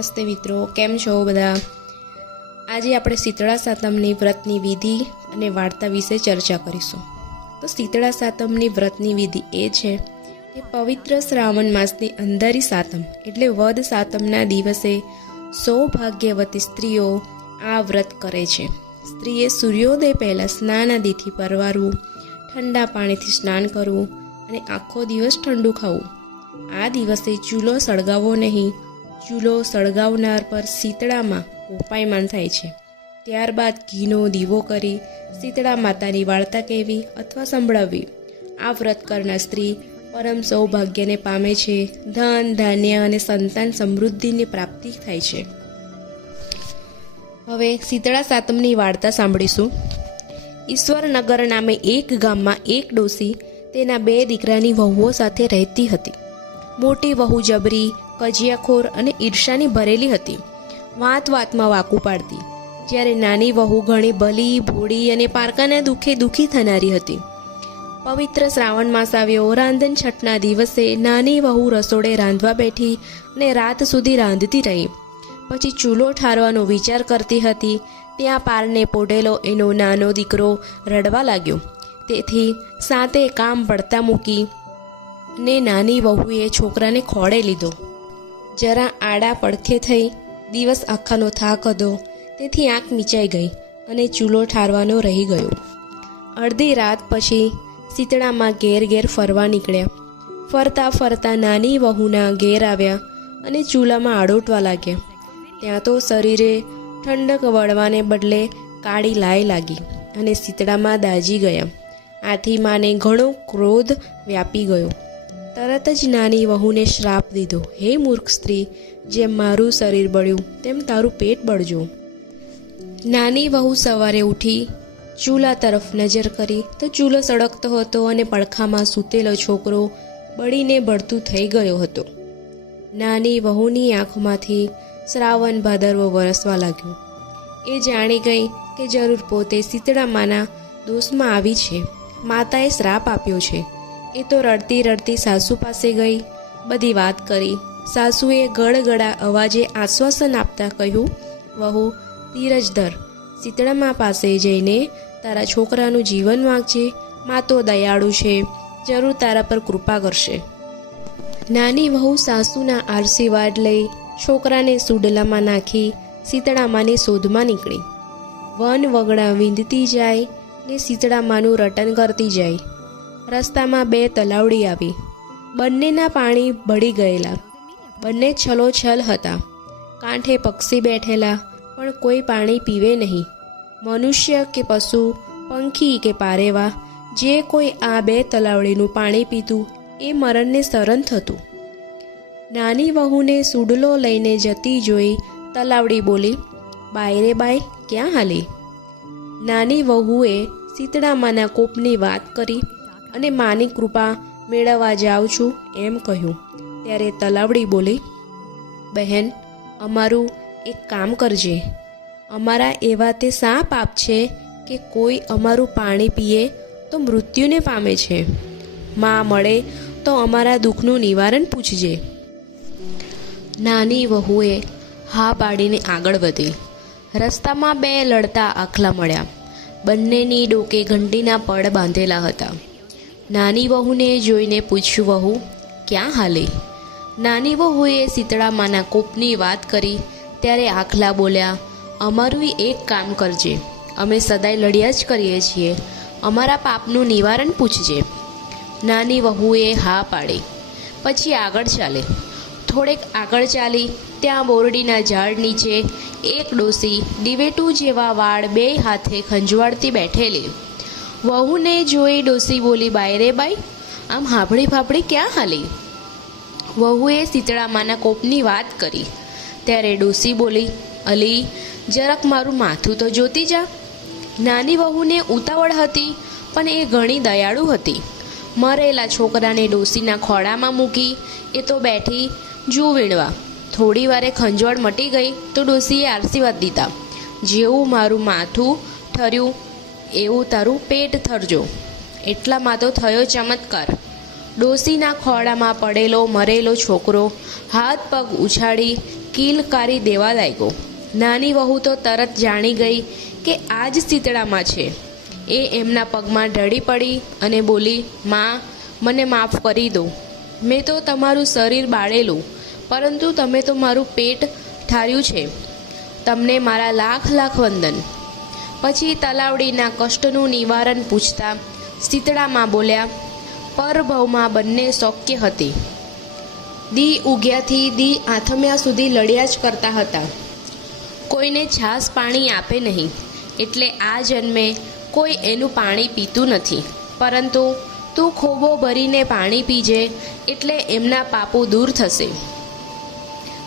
નમસ્તે મિત્રો, કેમ છો બધા? આજે આપણે શીતળા સાતમની વ્રતની વિધિ અને વાર્તા વિશે ચર્ચા કરીશું. તો શીતળા સાતમની વ્રતની વિધિ એ છે કે પવિત્ર શ્રાવણ માસની અંધારી સાતમ, એટલે વદ સાતમના દિવસે સૌભાગ્યવતી સ્ત્રીઓ આ વ્રત કરે છે. સ્ત્રીએ સૂર્યોદય પહેલાં સ્નાન આદિથી પરવારવું, ઠંડા પાણીથી સ્નાન કરવું અને આખો દિવસ ઠંડુ ખાવું. આ દિવસે ચૂલો સળગાવવો નહીં ચૂલો સળગાવનાર પર શીતળામાં કોપાયમાન થાય છે. ત્યારબાદ ઘીનો દીવો કરી શીતળા માતાની વાર્તા કહેવી અથવા સંભળાવવી. આ વ્રત કરનાર સ્ત્રી પરમ સૌભાગ્યને પામે છે. ધન, ધાન્ય અને સંતાન સમૃદ્ધિની પ્રાપ્તિ થાય છે. હવે શીતળા સાતમની વાર્તા સાંભળીશું. ઈશ્વરનગર નામે એક ગામમાં એક ડોસી તેના બે દીકરાની વહુઓ સાથે રહેતી હતી. મોટી વહુ જબરી, કજિયાખોર અને ઈર્ષાની ભરેલી હતી. વાત વાતમાં વાકું પાડતી. જ્યારે નાની વહુ ઘણી ભલી, ભોળી અને પારકાના દુઃખે દુઃખી થનારી હતી. પવિત્ર શ્રાવણ માસ આવ્યો રાંધણ છઠના દિવસે નાની વહુ રસોડે રાંધવા બેઠી અને રાત સુધી રાંધતી રહી. પછી ચૂલો ઠારવાનો વિચાર કરતી હતી, ત્યાં પારને પોઢેલો એનો નાનો દીકરો રડવા લાગ્યો. તેથી સાતે કામ પડતા મૂકી ને નાની વહુએ છોકરાને ખોળે લીધો. જરા આડા પડખે થઈ દિવસ આખાનો થાક હતો. તેથી આંખ મીચાઈ ગઈ અને ચૂલો ઠારવાનો રહી ગયો. અડધી રાત પછી શીતળામાં ઘેર ઘેર ફરવા નીકળ્યા. ફરતા ફરતા નાની વહુના ઘેર આવ્યા અને ચૂલામાં આડોટવા લાગ્યા. ત્યાં તો શરીરે ઠંડક વળવાને બદલે કાળી લાય લાગી અને શીતળામાં દાજી ગયા. આથી માને ઘણો ક્રોધ વ્યાપી ગયો. તરત જ નાની વહુને શ્રાપ દીધો, હે મૂર્ખ સ્ત્રી, જેમ મારું શરીર બળ્યું, તેમ તારું પેટ બળજો. નાની વહુ સવારે ઉઠી, ચૂલા તરફ નજર કરી, તો ચૂલો સળગતો હતો અને પડખામાં સૂતેલો છોકરો બળીને બળતું થઈ ગયો હતો. નાની વહુની આંખમાંથી શ્રાવણ ભાદરવો વરસવા લાગ્યો. એ જાણી ગઈ કે જરૂર પોતે શીતળામાના દોષમાં આવી છે. માતાએ શ્રાપ આપ્યો છે. એ તો રડતી રડતી સાસુ પાસે ગઈ. બધી વાત કરી. સાસુએ ગળગળા અવાજે આશ્વાસન આપતા કહ્યું, વહુ, ધીરજ ધર. શીતળામા પાસે જઈને તારા છોકરાનું જીવન વાંચે મા તો દયાળુ છે. જરૂર તારા પર કૃપા કરશે. નાની વહુ સાસુના આશીર્વાદ લઈ છોકરાને સુડલામાં નાખી શીતળામાની શોધમાં નીકળી. વન વગડા વીંધતી જાય ને શીતળામાનું રટન કરતી જાય. રસ્તામાં બે તલાવડી આવી. બંનેના પાણી બળી ગયેલા. બંને છલોછલ હતા. કાંઠે પક્ષી બેઠેલા, પણ કોઈ પાણી પીવે નહીં. મનુષ્ય કે પશુ, પંખી કે પારેવા, જે કોઈ આ બે તલાવડીનું પાણી પીતું, એ મરણને શરણ થતું. નાની વહુને સુડલો લઈને જતી જોઈ તલાવડી બોલી બાય રે બાય ક્યાં હાલી? નાની વહુએ શીતળામાના કોપની વાત કરી અને માની કૃપા મેળવવા જાઉં છું એમ કહ્યું. ત્યારે તલાવડી બોલી, બહેન, અમારું એક કામ કરજે. અમારા એવા તે શા પાપ છે કે કોઈ અમારું પાણી પીએ તો મૃત્યુને પામે છે. માં મળે તો અમારા દુઃખનું નિવારણ પૂછજે. નાની વહુએ હા પાડીને આગળ વધી. રસ્તામાં બે લડતા આખલા મળ્યા. બંનેની ડોકે ઘંટીના પડ બાંધેલા હતા. નાની વહુને જોઈને પૂછ્યું, વહુ, ક્યાં હાલે? નાની વહુએ શીતળામાના કોપની વાત કરી, ત્યારે આખલા બોલ્યા, અમારું એક કામ કરજે. અમે સદાય લડ્યા જ કરીએ છીએ. અમારા પાપનું નિવારણ પૂછજે. નાની વહુએ હા પાડી. પછી આગળ ચાલે. થોડેક આગળ ચાલી, ત્યાં બોરડીના ઝાડ નીચે એક ડોસી દિવેટું જેવા વાળ બે હાથે ખંજવાળતી બેઠેલી. વહુને જોઈ ડોસી બોલી, બાય રે બાઈ આમ હાભળી ફાફડી ક્યાં હાલી? વહુએ શીતળામાના કોપની વાત કરી. ત્યારે ડોસી બોલી, અલી, જરાક મારું માથું તો જોતી જા. નાની વહુને ઉતાવળ હતી, પણ એ ઘણી દયાળુ હતી. મરેલા છોકરાને ડોસીના ખોળામાં મૂકી, એ તો બેઠી જૂ વીણવા. થોડી વારે ખંજવાળ મટી ગઈ તો ડોસીએ આશીર્વાદ દીધા. જેવું મારું માથું ઠર્યું એવું તારું પેટ થરજો. એટલામાં તો થયો ચમત્કાર. ડોસીના ખોળામાં પડેલો, મરેલો છોકરો હાથ પગ ઉછાળી કીલકારી દેવા લાગ્યો. નાની વહુ તો તરત જાણી ગઈ કે આ જ શીતળામાં છે. એ એમના પગમાં ઢળી પડી અને બોલી, માં, મને માફ કરી દો. મેં તો તમારું શરીર બાળેલું, પરંતુ તમે તો મારું પેટ ઠાર્યું છે. તમને મારા લાખ લાખ વંદન. પછી તલાવડીના કષ્ટનું નિવારણ પૂછતા શીતળામાં બોલ્યા, પરભવમાં બંને શોક્ય હતી. દી ઉગ્યાથી દી આથમ્યા સુધી લડ્યા જ કરતા હતા. કોઈને છાસ પાણી આપે નહીં, એટલે આ જન્મે કોઈ એનું પાણી પીતું નથી. પરંતુ તું ખોબો ભરીને પાણી પીજે, એટલે એમના પાપો દૂર થશે.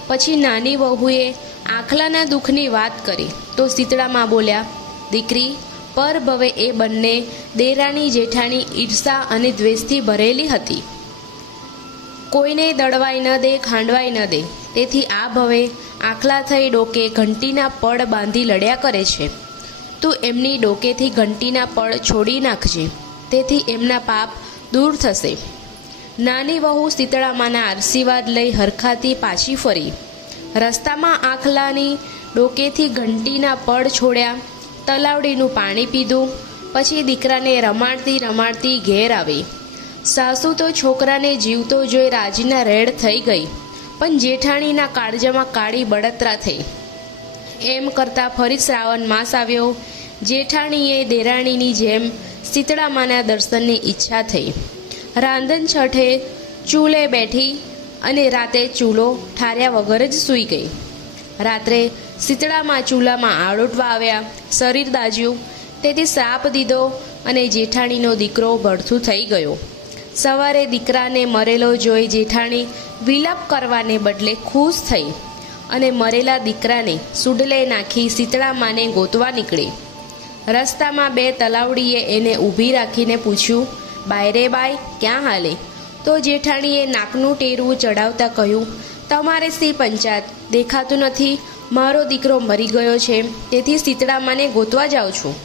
પછી નાની વહુએ આખલાના દુઃખની વાત કરી, તો શીતળામાં બોલ્યા દીકરી, પર ભવે એ બંને દેરાણી જેઠાણી ઈર્ષા અને દ્વેષથી ભરેલી હતી. કોઈને દળવાઈ ન દે, ખાંડવાઈ ન દે. તેથી આ ભવે આખલા થઈ ડોકે ઘંટીના પડ બાંધી લડ્યા કરે છે. તું એમની ડોકેથી ઘંટીના પડ છોડી નાખજે. તેથી એમના પાપ દૂર થશે. નાની વહુ શીતળામાના આશીર્વાદ લઈ હરખાતી પાછી ફરી. રસ્તામાં આખલાની ડોકેથી ઘંટીના પડ છોડ્યા તલાવડીનું પાણી પીધું. પછી દીકરાને રમાડતી રમાડતી ઘેર આવી. સાસુ તો છોકરાને જીવતો જોઈ રાજીના રેડ થઈ ગઈ, પણ જેઠાણીના કાળજામાં કાળી બળતરા થઈ. એમ કરતાં ફરી શ્રાવણ માસ આવ્યો. જેઠાણીએ દેરાણીની જેમ શીતળામાના દર્શનની ઈચ્છા થઈ. રાંધણ છઠે ચૂલે બેઠી અને રાતે ચૂલો ઠાર્યા વગર જ સૂઈ ગઈ. રાત્રે શીતળામાં ચૂલામાં આળોટવા આવ્યા. શરીર દાજ્યું. તેથી શ્રાપ દીધો અને જેઠાણીનો દીકરો ભડથું થઈ ગયો. સવારે દીકરાને મરેલો જોઈ જેઠાણી વિલાપ કરવાને બદલે ખુશ થઈ અને મરેલા દીકરાને સુડલે નાખી શીતળામાને ગોતવા નીકળી. રસ્તામાં બે તલાવડીએ એને ઊભી રાખીને પૂછ્યું, બાયરે બાય, ક્યાં હાલે? તો જેઠાણીએ નાકનું ટેરવું ચડાવતા કહ્યું તમારે સી પંચાયત દેખાતું નથી. મારો દીકરો મરી ગયો છે. તેથી શીતળામાને ગોતવા જાઉં છું.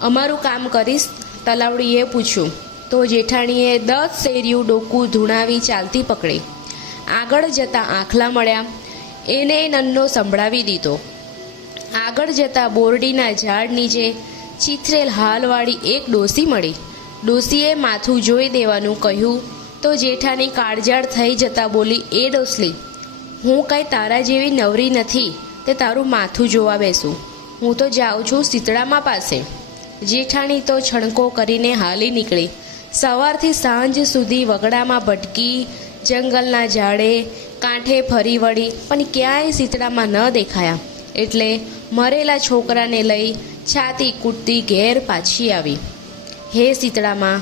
અમારું કામ કરીશ. તલાવડીએ પૂછ્યું. તો જેઠાણીએ દસ શેરિયું ડોકું ધૂણાવી ચાલતી પકડી. આગળ જતાં આખલા મળ્યા. એને નન્નો સંભળાવી દીધો. આગળ જતાં બોરડીના ઝાડ નીચે ચીથરેલ હાલવાળી એક ડોસી મળી. ડોસીએ માથું જોઈ દેવાનું કહ્યું તો જેઠાની કાળજાળ થઈ જતાં બોલી, એ ડોસલી, હું કાંઈ તારા જેવી નવરી નથી, તે તારું માથું જોવા બેસું. હું તો જાઉં છું શીતળામાં પાસે. જેઠાણી તો છણકો કરીને હાલી નીકળી. સવારથી સાંજ સુધી વગડામાં ભટકી, જંગલના ઝાડે કાંઠે ફરી વળી, પણ ક્યાંય શીતળામાં ન દેખાયા. એટલે મરેલા છોકરાને લઈ છાતી કૂટતી ઘેર પાછી આવી. હે શીતળામાં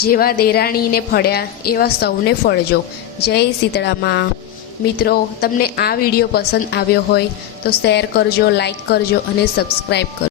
જેવા દેરાણીને ફળ્યા, એવા સૌને ફળજો. જય શીતળામાં. મિત્રો, તમને આ વીડિયો પસંદ આવ્યો હોય તો શેર કરજો, લાઈક કરજો અને સબસ્ક્રાઈબ કરજો.